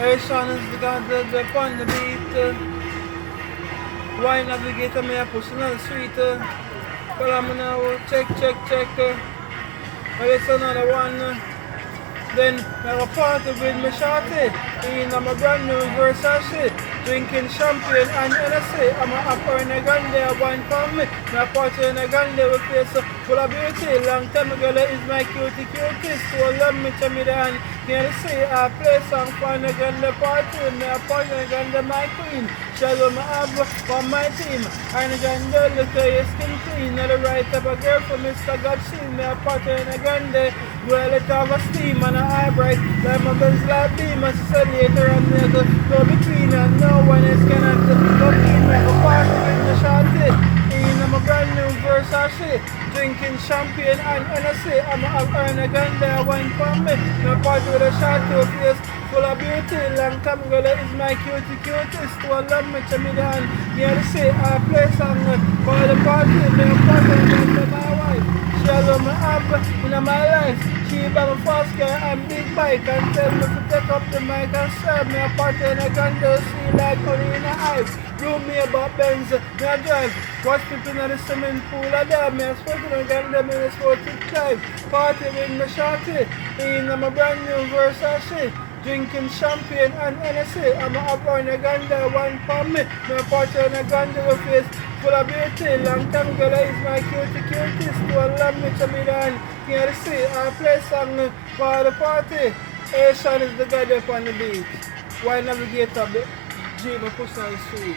Action is the god up on the beat. Why navigator me a pushing on the street. Well, I'm now check. Well, it's another one. Then I have a party with me shorty in my brand new Versace, drinking champagne and Hennessy. I'm a Apple Grande, wine for me. My party in a Grande with face full of beauty. Long time ago, is my cutie. So love me to me down. Can you see I play song for a Grande party? My party in a Grande, my queen. Shall I have on my team? And a Grande, look at your skin clean. Not the right type of girl for Mr. Godsheen. My party in a Grande, well, it have a steam and eye bright, like my Benz like beam, and she said later on me go between, and no one else can have to go in, like a party with the shorty, in my brand new Versace, drinking champagne and Hennessy, I'm a earn a gun there, wine for me, my party with a shorty, face full of beauty, long time ago, that is my cutest, to a love me to me down, yeah, they say, I play song for the party, the party with my wife, she love me up in my life. She bought a fast car and big bike and tell me to take up the mic and serve me a party and I can just see like honey in the eyes. Room me about Benz, me a drive. Watch people in the swimming pool a dab. Me a sweat and I got them in the sporty drive. Party with me shorty in my brand new Versace. Drinking champagne and Hennessy. I'm a Havana Ganda, wine for me. My party and a Ganda with face full of beauty. Long time ago, that is my cutest. To a love me to me down. Can you see? I play song for the party. Asian is the guy up on the beat. Why navigate up the dream of push on the street?